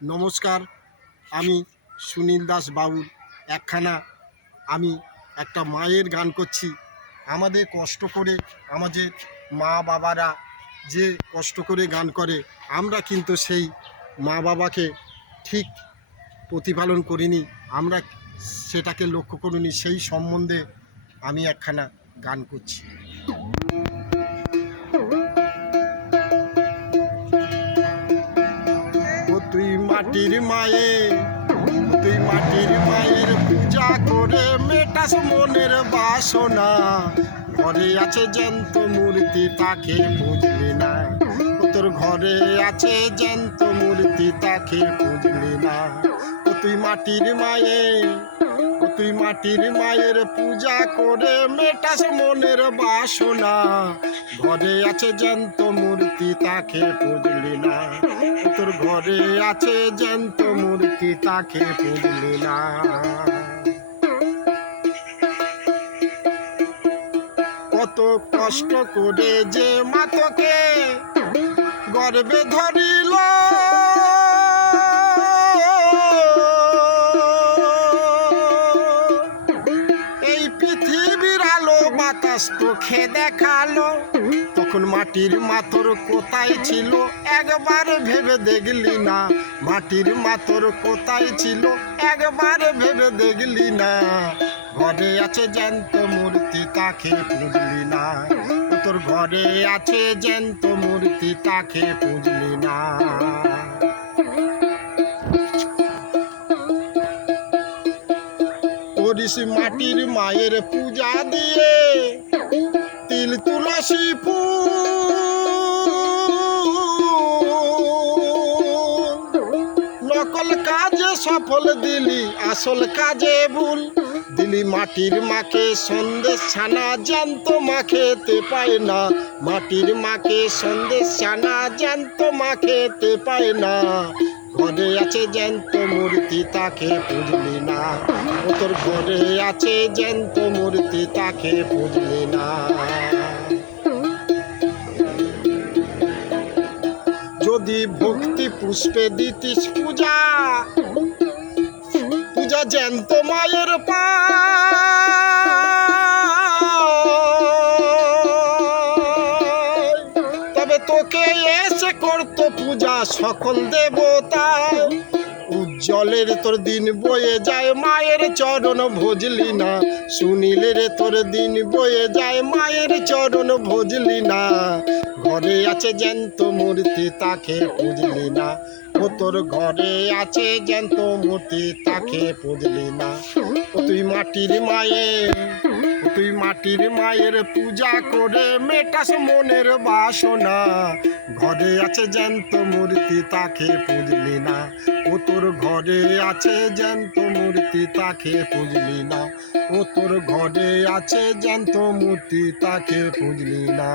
নমস্কার, আমি সুনীল দাস বাবুল। আমি একটা মায়ের গান করছি। আমাদের কষ্ট করে আমাদের মা বাবারা যে কষ্ট করে গান করে, আমরা কিন্তু সেই মা বাবাকে ঠিক প্রতিপালন করিনি, আমরা সেটাকে লক্ষ্য করিনি। সেই সম্বন্ধে আমি একখানা গান করছি। তুই মাটির মায়ের পূজা করে মেটাস মনের বাসনা। ঘরে আছে জ্যান্ত মূর্তি, তাকে বুঝলি না। তোর ঘরে আছে জ্যান্ত মূর্তি, তাকে বুঝলি না। তুই মাটির মায়ের পূজা করে মেটাস মনের বাসনা। ঘরে আছে জ্যান্ত মূর্তি, তাকে বুঝলি না। তোর ঘরে আছে জ্যান্ত মূর্তি, তাকে বুঝলি না। কত কষ্ট করে যে মা তোকে গর্বে ধরিল, এই পৃথিবীর আলো বাতাস তোকে দেখালো। তখন মাটির মা তোর কোথায় ছিল, একবার ভেবে দেখলি না। মাটির মা তোর কোথায় ছিল, একবার ভেবে দেখলি না। ঘরে আছে জ্যান্ত মূর্তি, তাকে বুঝলি না। তোর ঘরে আছে জ্যান্ত মূর্তি, তাকে বুঝলি না। করিস মাটির মায়ের পূজা দিয়ে তিল তুলসী ফুল, নকল কাজে সফল দিলি, আসল কাজে ভুল দিলি। মাটির মাকে সন্দেশ ছানা, জ্যান্ত মা খেতে পায় না। মাটির মাকে সন্দেশ ছানা, জ্যান্ত মা খেতে পায় না। ঘরে আছে জ্যান্ত মূর্তি, তাকে বুঝলি না। তোর ঘরে আছে জ্যান্ত মূর্তি, তাকে বুঝলি না। যদি ভক্তি পুষ্পে দিতিস পূজা, পূজা জ্যান্ত মায়ের পায়, তবে তোকে এসে করতো পূজা সকল দেবতা। উজ্জ্বলের তোর দিন বয়ে যায়, মায়ের চরণ ভজলি না। সুনীলের তোর দিন বয়ে যায়, মায়ের চরণ ভজলি না। ঘরে আছে জ্যান্ত মূর্তি, তাকে বুঝলি না। ও তোর ঘরে আছে জ্যান্ত মূর্তি, তাকে বুঝলি না। তুই মাটির মায়ের পূজা করে মেটাস মনের বাসনা। ঘরে আছে জ্যান্ত মূর্তি, তাকে বুঝলি না। ও তোর ঘরে আছে জ্যান্ত মূর্তি, তাকে বুঝলি না। ও তোর ঘরে আছে জ্যান্ত মূর্তি, তাকে বুঝলি না।